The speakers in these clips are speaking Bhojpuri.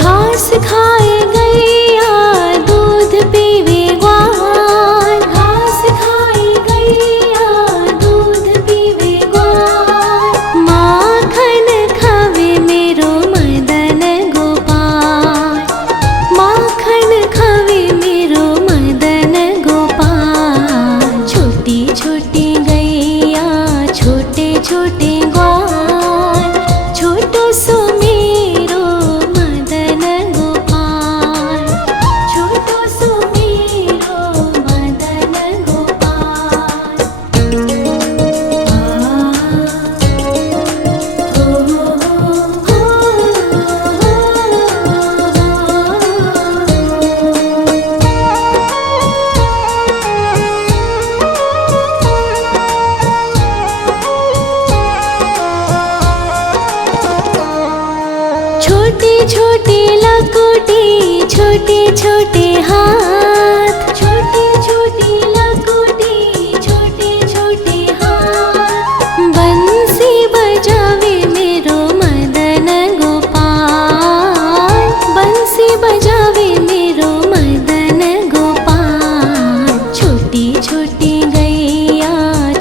घास खाए गैया दूध पीवे ग्वाल, घास खाए गैया दूध पीवे ग्वाल। माखन खावे मेरो मदन गोपाल, माखन खावे मेरो मदन गोपाल। छोटी छोटी गैया छोटे छोटे ग्वाल, छोटो सो मेरो मदन गोपाल, छोटो सो मेरो मदन गोपाल। छोटी छोटी लकुटी छोटे छोटे हाथ, छोटी छोटी लकुटी छोटे छोटे हाथ। बंसी बजावे मेरो मदन गोपाल, बंसी बजावे मेरो मदन गोपाल। छोटी छोटी गैया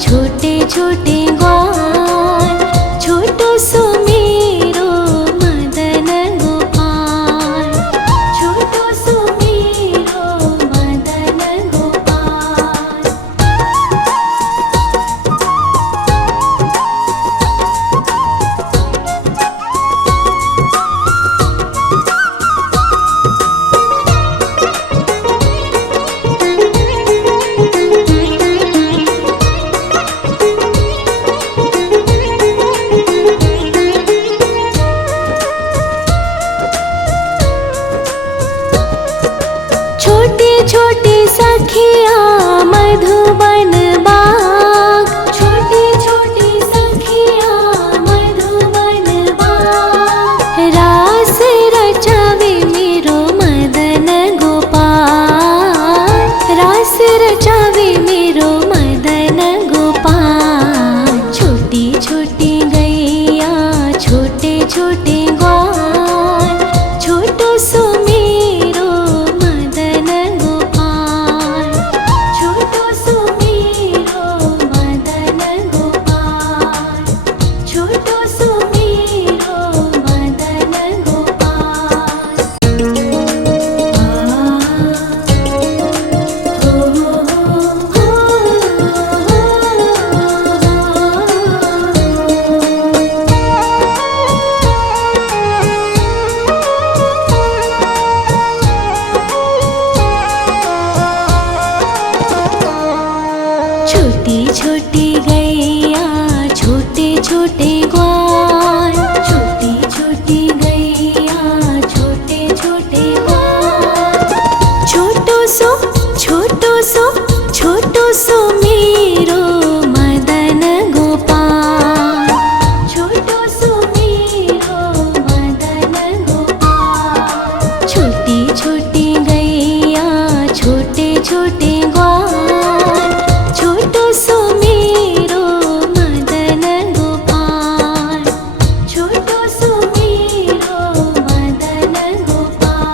छोटे छोटे ग्वाल, छोटो सो मेरो मदन गोपाल, छोटो सो मेरो मदन गोपाल। छोटे छोटे सखिया मधुबन बाग, छोटे छोटे सखिया मधुबन बाग। रास रचावे मेरो मदन गोपाल, रास रचावे मेरो मदन गोपाल। छोटी छोटी गैया छोटे छोटे ग्वाल, छोटो सो मेरो मदन गोपाल, छोटो सो मेरो मदन गोपाल, छोटो सो मेरो मदन गोपाल। छोटी छोटी गैया छोटे छोटे ग्वाल, छोटी छोटी गैया छोटे छोटे ग्वाल। छोटो सो छोटो सो छोटो सो मेरो मदन गोपाल, छोटो सो मेरो मदन गोपाल। छोटी छोटी गैया छोटे छोटे ग्वाल, छोटो सो मेरो मदन गोपाल, छोटो सो मेरो मदन गोपाल।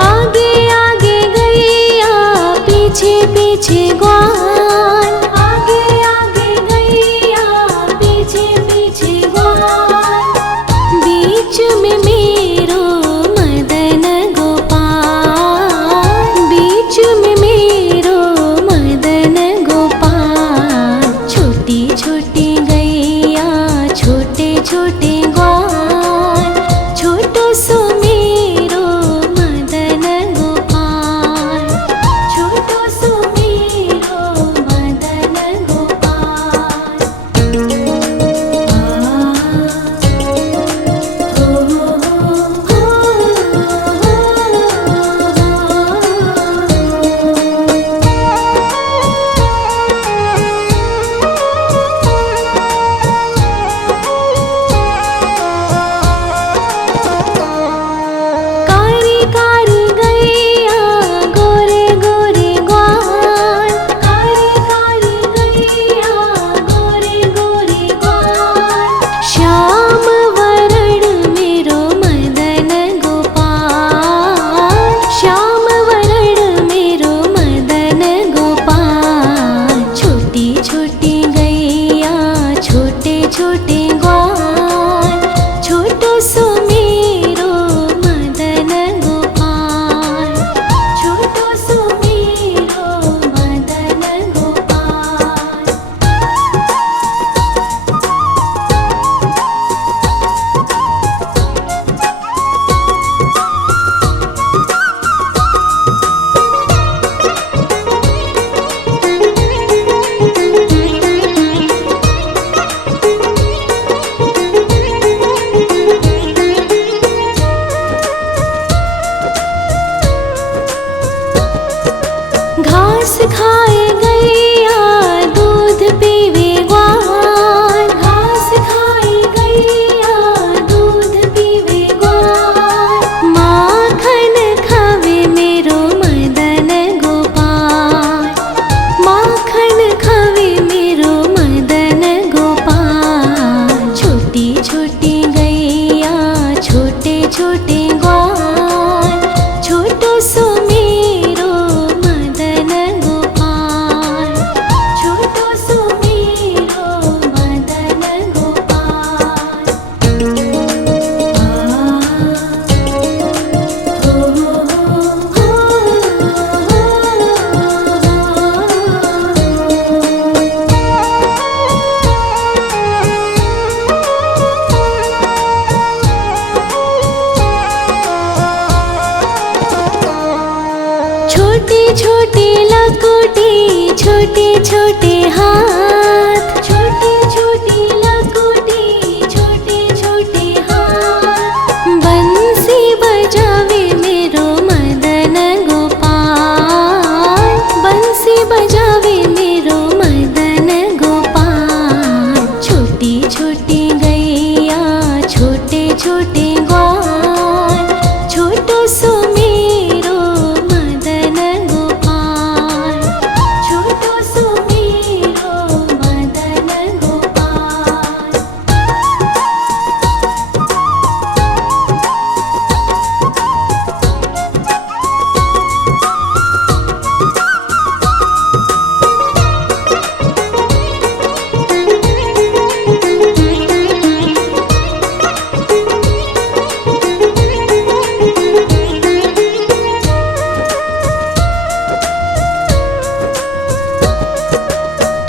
आगे आगे गैया पीछे पीछे ग्वाल, आगे आगे गैया पीछे पीछे ग्वाल। बीच में मेरो मदन गोपाल, बीच में मेरो मदन गोपाल। छोटी छोटी गैया छोटे छोटे ग्वाल, छोटो सो मेरो मदन गोपाल, छोटो सो मेरो घास खाए गैया दूध पीवे ग्वाल, घास खाए गैया दूध पीवे ग्वाल, माखन खावे मेरो मदन गोपाल, माखन खावे मेरो मदन गोपाल। छोटी छोटी गैया छोटे छोटे ग्वाल, छोटो सो मेरो मदन गोपाल, छोटो सो मेरो मदन गोपाल। छोटे छोटे लकोटी छोटे छोटे हाथ, छोटे छोटे लकोटी छोटे छोटे हाथ, बंसी बजावे मेरो मदन गोपाल, बंसी बजावे मेरो मदन गोपाल। छोटी छोटी गैया छोटे छोटे ग्वाल, छोटो सो मेरो मदन गोपाल, छोटो सो मेरो मदन गोपाल।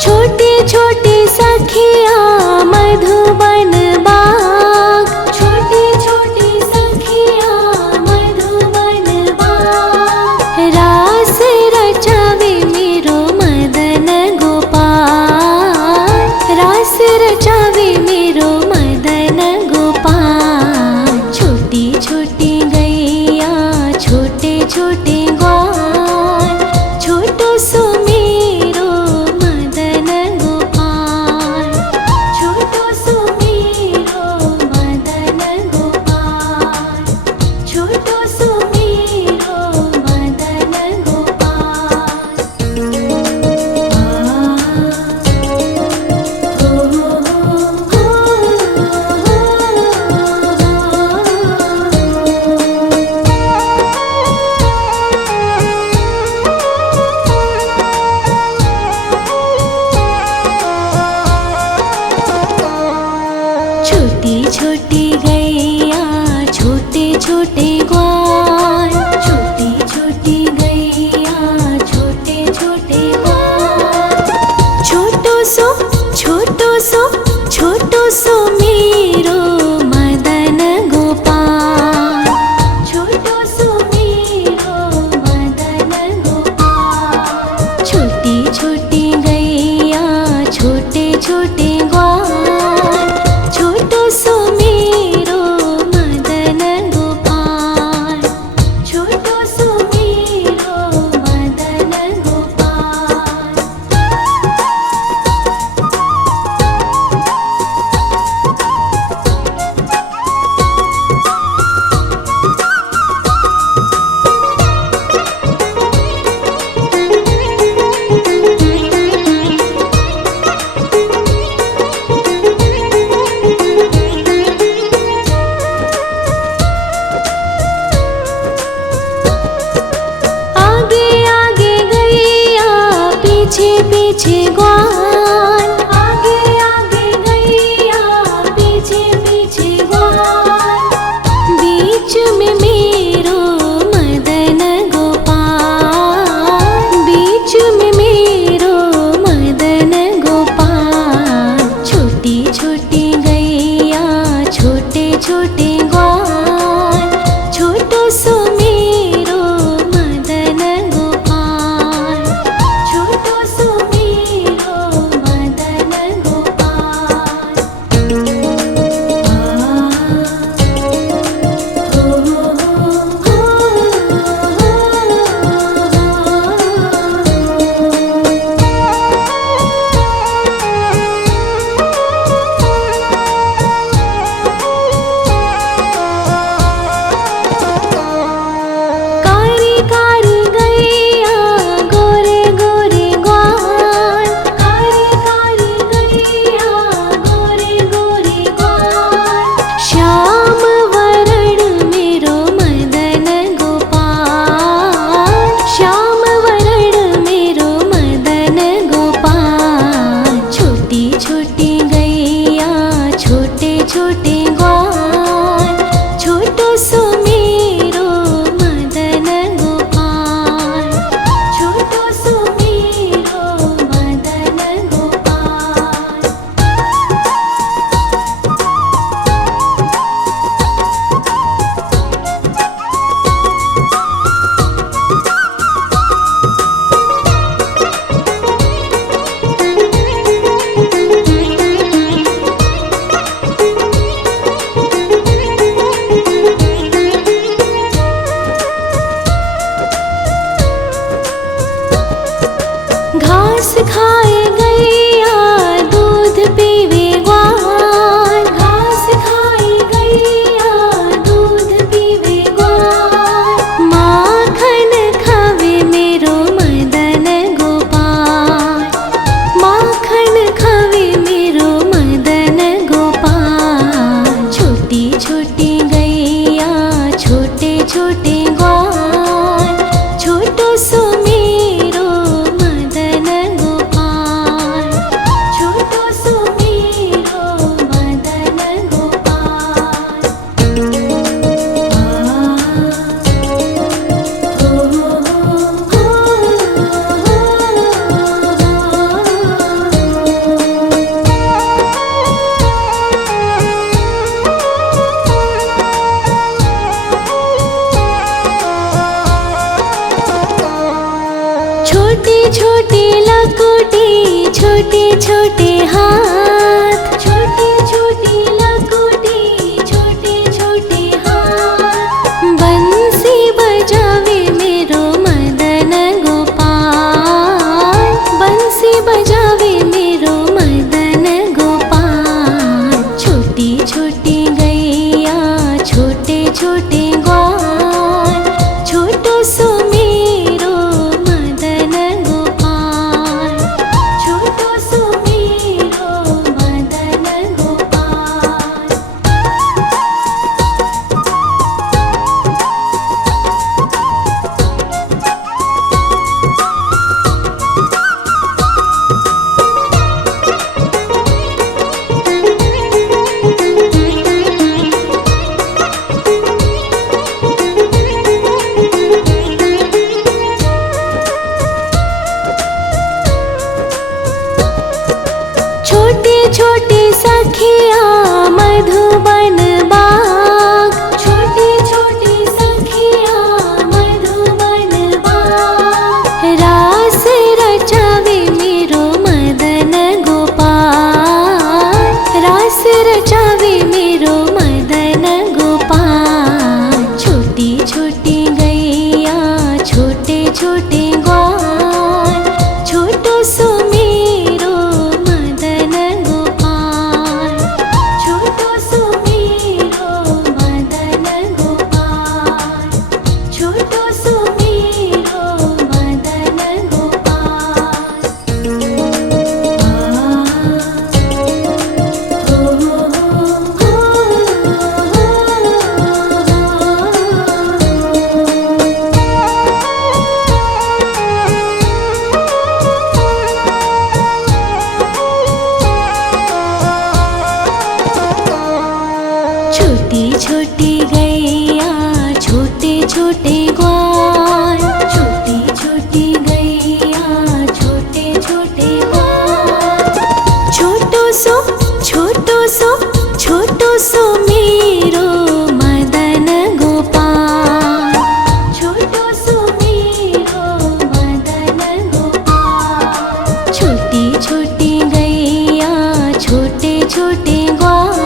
छोटे छोटे सखिया मधुबन बाग, छोटे छोटे सखिया मधुबन बाग, रास रचावे मेरो मदन गोपाल, रास रचावे मेरो मदन गोपाल। छोटी छोटी गैया छोटे छोटे ग्वाल, छोटो सो मेरो मदन गोपाल, छोटो सो मेरो मदन गोपाल, छोटो सो मेरो मदन गोपाल। छोटी छोटी गैया छोटे छोटे ग्वाल, छोटी छोटी गैया छोटे छोटे ग्वाल, छोटो सो छोटो सो छोटो सो मेरो मदन गोपाल, छोटो सो मेरो मदन गोपाल। छोटी छोटी गैया छोटे छोटे ग्वाल, छोटो सो मेरो मदन गोपाल, छोटो सो मेरो मदन गोपाल। आगे आगे गैया पीछे पीछे ग्वाल, आगे आगे गैया पीछे पीछे ग्वाल, बीच में मेरो मदन गोपाल, बीच में मेरो मदन गोपाल। छोटी छोटी गैया छोटे छोटे ग्वाल, छोटो सो मेरो मदन गोपाल, छोटो सो मेरो छोटे छोटे लकोटे छोटे छोटे हाथ, छोटे छोटे लकोटे छोटे छोटे हाथ। बंसी बजावे मेरो मदन गोपाल, बंसी बजावे मेरो मदन गोपाल। छोटी छोटी गैया छोटे छोटे ग्वाल, छोटो सो मेरो मदन गोपाल, छोटो सो मेरो मदन गोपाल। छोटे छोटे सखिया मधुबन बाग, छोटे छोटे सखिया मधुबन बाग। रास रचावे मेरो मदन गोपाल, रास रचावे मेरो मदन गोपाल। छोटी छोटी गैया छोटे छोटे ग्वाल, छोटो सो मेरो मदन गोपाल, छोटो सो मेरो मदन गोपाल, छोटो सो मेरो मदन गोपाल। छोटी छोटी गैया छोटे छोटे ग्वाल, छोटी छोटी गैया छोटे छोटे ग्वाल। छोटो सो छोटो सो छोटो सो मेरो मदन गोपाल, छोटो सो मेरो मदन गोपाल। छोटी छोटी गैया छोटे छोटे ग्वाल,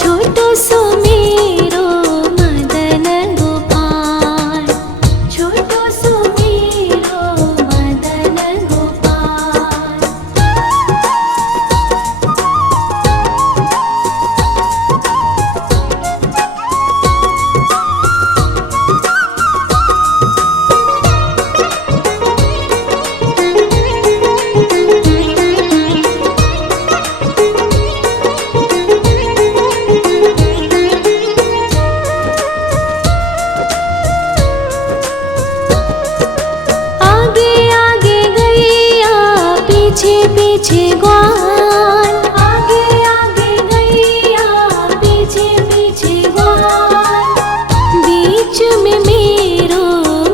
छोटो सो मेरो मदन गोपाल, छोटो सो मेरो मदन गोपाल। आगे आगे गैया पीछे पीछे ग्वाल, आगे आगे गैया पीछे पीछे ग्वाल। बीच में मेरो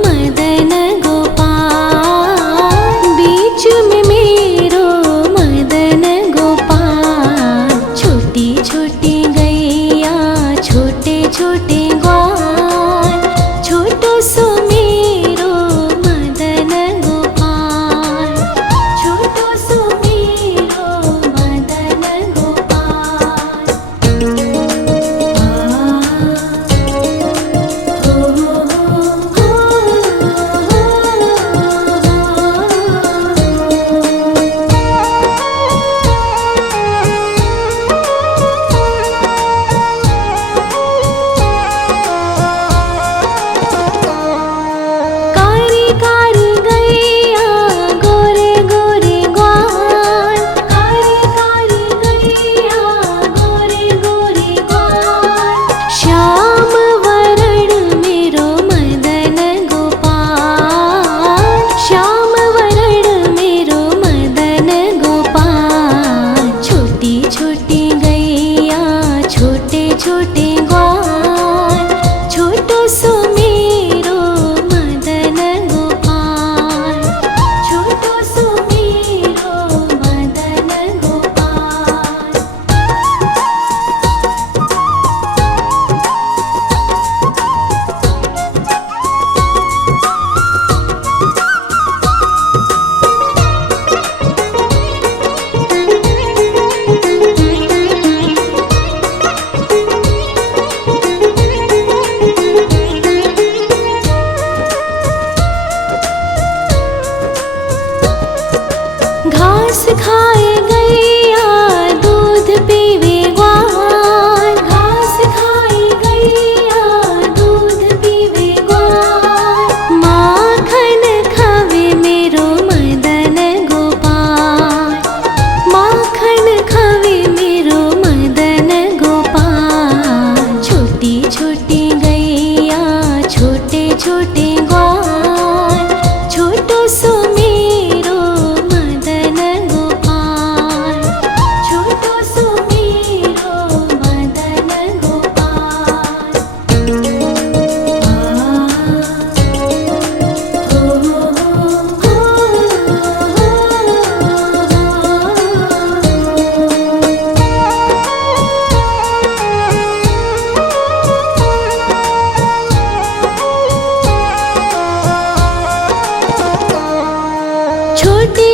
मदन गोपाल, बीच में मेरो मदन गोपाल। छोटी छोटी गैया छोटे छोटे ग्वाल, छोटो सो मेरो मदन गोपाल, छोटो सो मेरो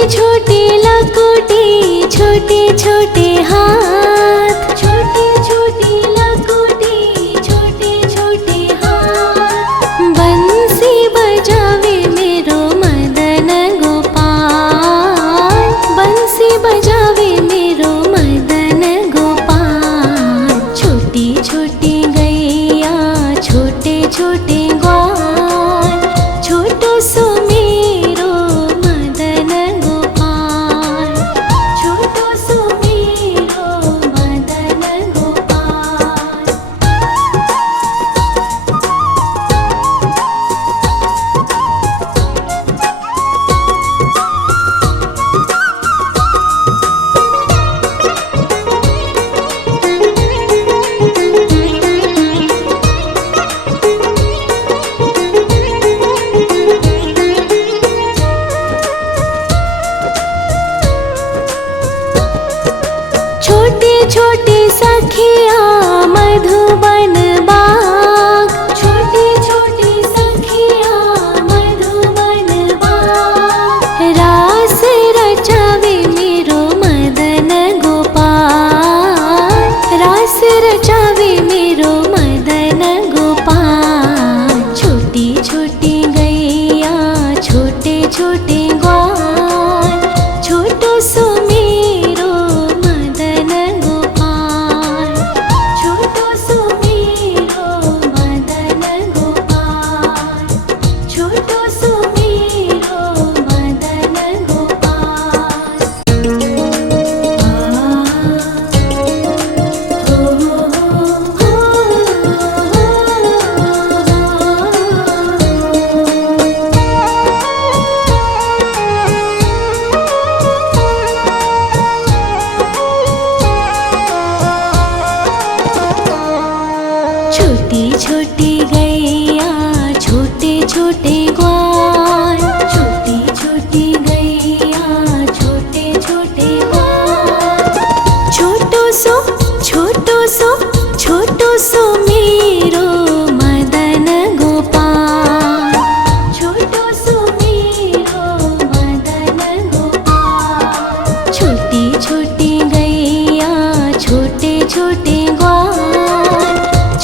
छोटी लकुटी छोटे छोटे हाथ, छोटी छोटी लकुटी छोटे छोटे हाथ। बंसी बजावे मेरो मदन गोपाल, बंसी बजावे मेरो मदन गोपाल। छोटी छोटी गैया छोटे छोटे ग्वाल, छोटो सो मेरो मदन गोपाल, छोटो सो मेरो मदन गोपाल। छोटी छोटी सखिया मधुबन बाग, छोटी छोटी सखिया मधुबन बाग। रास रचावे मेरो मदन गोपाल, रास रचावे मेरो मदन गोपाल। छोटी छोटी गैया छोटे छोटे ग्वाल, छोटो सो मेरो मदन गोपाल, छोटो सो मेरो मदन गोपाल, छोटो सो मेरो मदन गोपाल। छोटी छोटी गैया छोटे छोटे ग्वाल, छोटी छोटी गैया छोटे छोटे ग्वाल। छोटो सो छोटो सो छोटो सो मेरो मदन गोपाल, छोटो सो मेरो मदन गोपाल। छोटी छोटी गैया छोटे छोटे ग्वाल,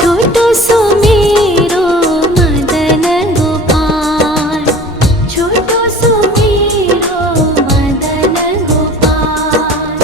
छोटो सो मेरो मदन गोपाल, छोटो सो मेरो मदन गोपाल।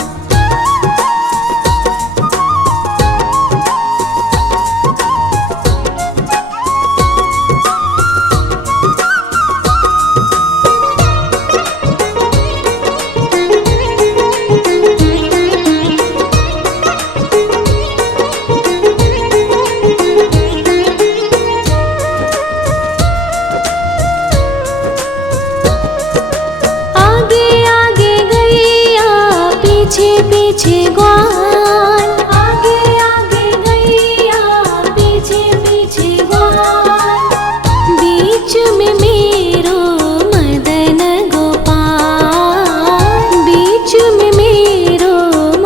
आगे आगे गैया पीछे पीछे ग्वाल, आगे आगे गैया पीछे पीछे ग्वाल। बीच में मेरो मदन गोपाल, बीच में मेरो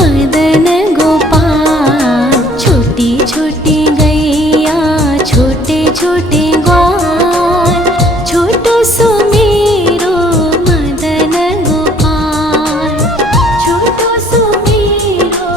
मदन गोपाल। छोटी छोटी गैया छोटे छोटे ग्वाल, छोटो सो मेरो मदन गोपाल, छोटो सो मेरो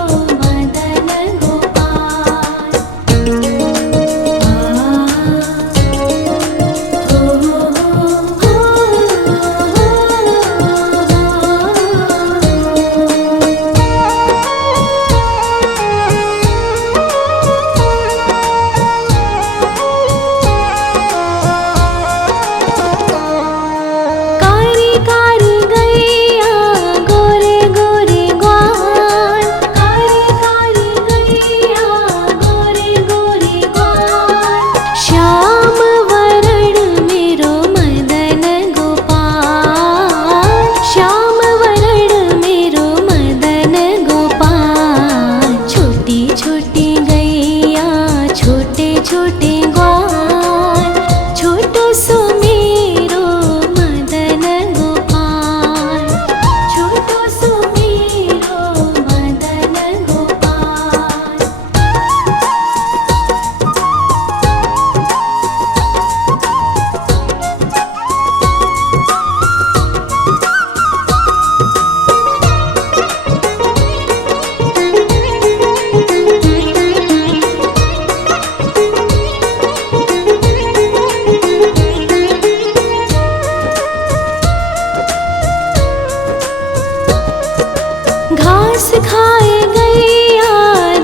खाए गैया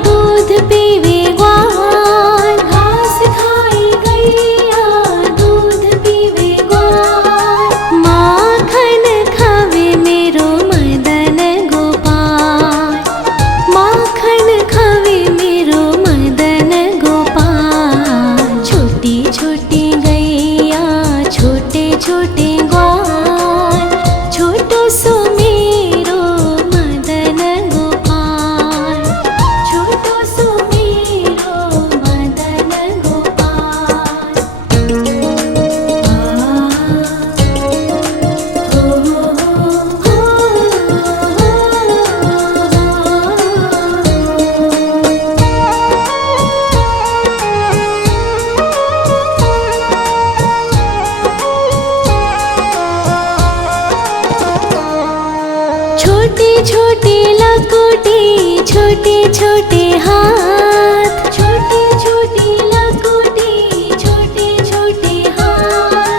दूध पीवे ग्वाल, घास खाए गैया दूध पीवे ग्वाल, माखन खावे मेरो मदन गोपाल, माखन खावे मेरो मदन गोपाल। छोटी छोटी गैया छोटे छोटे ग्वाल, छोटो सो मेरो मदन गोपाल, छोटो सो मेरो मदन गोपाल। छोटी छोटी लकुटी छोटे छोटे हाथ, छोटी छोटी लकुटी छोटे छोटे हाथ,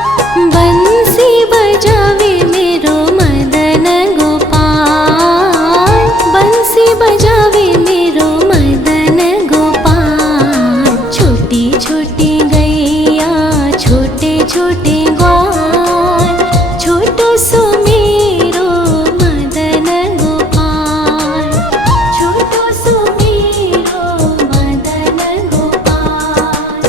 बंसी बजावे मेरो मदन गोपाल, बंसी बजावे मेरो मदन गोपाल। छोटी छोटी गैया छोटे छोटे ग्वाल, छोटो सो मेरो मदन गोपाल, छोटो सो मेरो मदन गोपाल।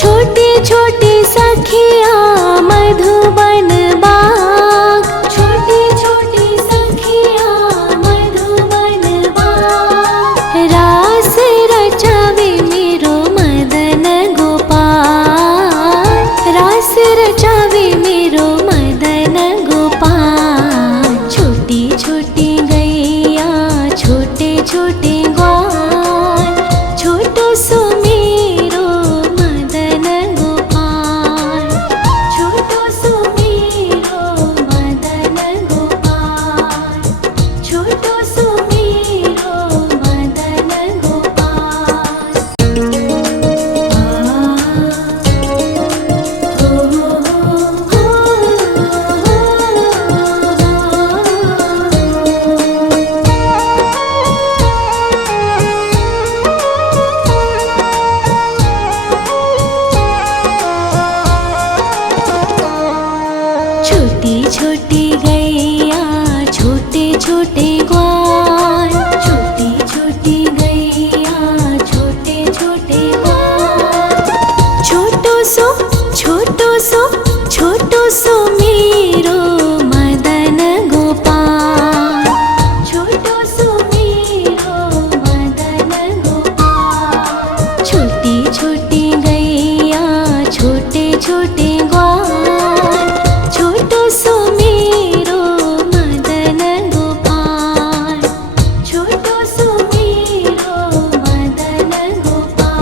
छोटे छोटे सखिया मधुबन बाग, छोटे छोटे सखिया मधुबन बाग, रास रचावे मेरो मदन गोपाल, रास रचावे मेरो मदन गोपाल। छोटी छोटी गैया छोटे छोटे ग्वाल, छोटो सो मेरो मदन गोपाल, छोटो सो मेरो मदन गोपाल, छोटो सो मेरो मदन गोपाल। छोटी छोटी गैया छोटे छोटे ग्वाल, छोटी छोटी गैया छोटे छोटे ग्वाल, छोटो सो छोटो सो मेरो मदन गोपाल, छोटो सो मेरो मदन गोपाल। छोटी छोटी गैया छोटे छोटे ग्वाल, छोटो सो मेरो मदन गोपाल, छोटो सो मेरो मदन गोपाल।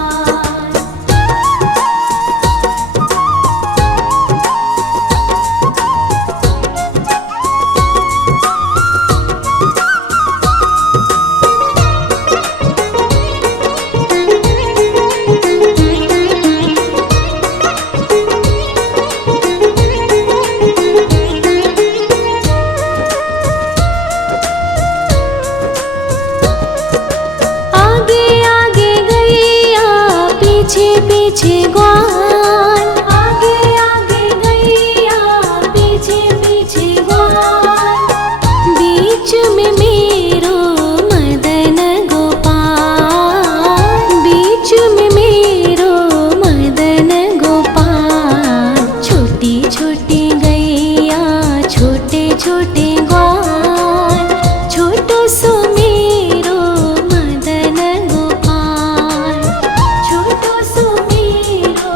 आगे आगे गैया पीछे पीछे ग्वाल, आगे आगे गैया पीछे पीछे ग्वाल, बीच में मेरो मदन गोपाल, बीच में मेरो मदन गोपाल। छोटी छोटी गैया छोटे छोटे ग्वाल, छोटो सो मेरो मदन गोपाल, छोटो सो मेरो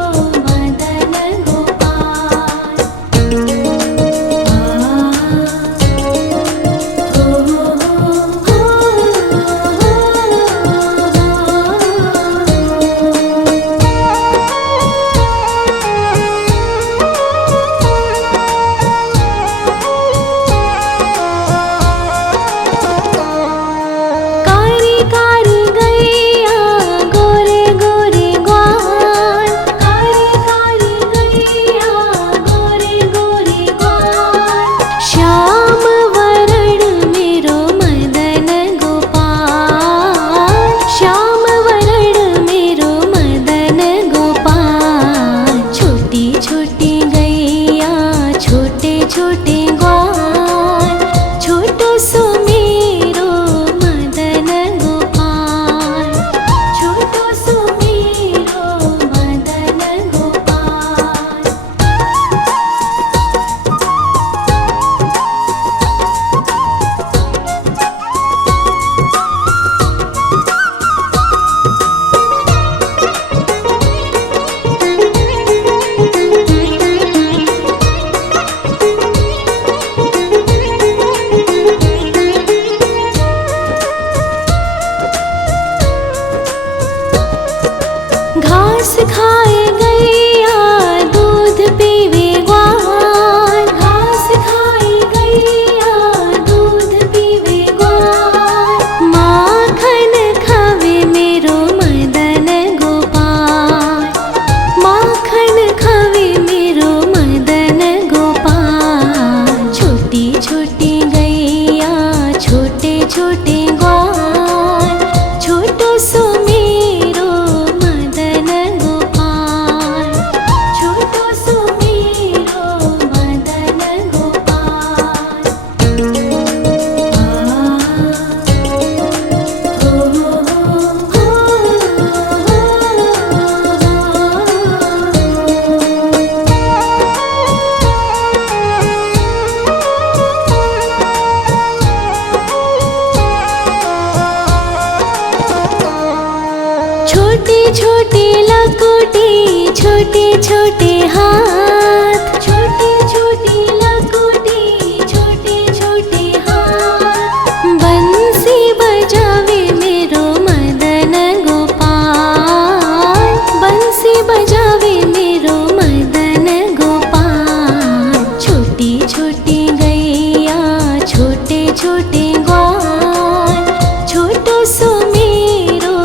छोटी छोटी लकोटी छोटे छोटे हाथ, छोटी छोटी लकोटी छोटे छोटे हाथ। बंसी बजावे मेरो मदन गोपाल, बंसी बजावे मेरो मदन गोपाल। छोटी छोटी गैया छोटे छोटे ग्वाल, छोटो सो मेरो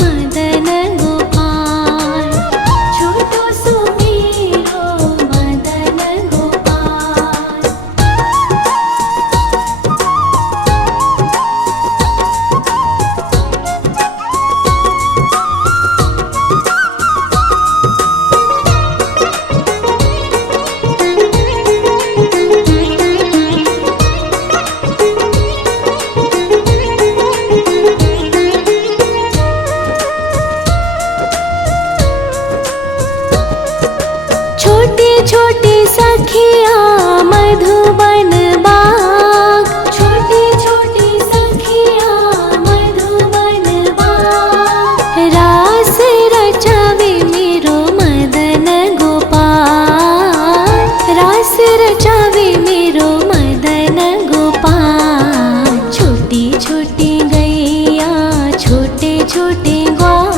मदन गोपाल, छोटो सो मेरो मदन गोपाल। छोटे छोटे सखिया मधुबन बाग, छोटे छोटे सखिया मधुबन बाग। रास रचावे मेरो मदन गोपाल, रास रचावे मेरो मदन गोपाल। छोटी छोटी गैया छोटे छोटे ग्वाल,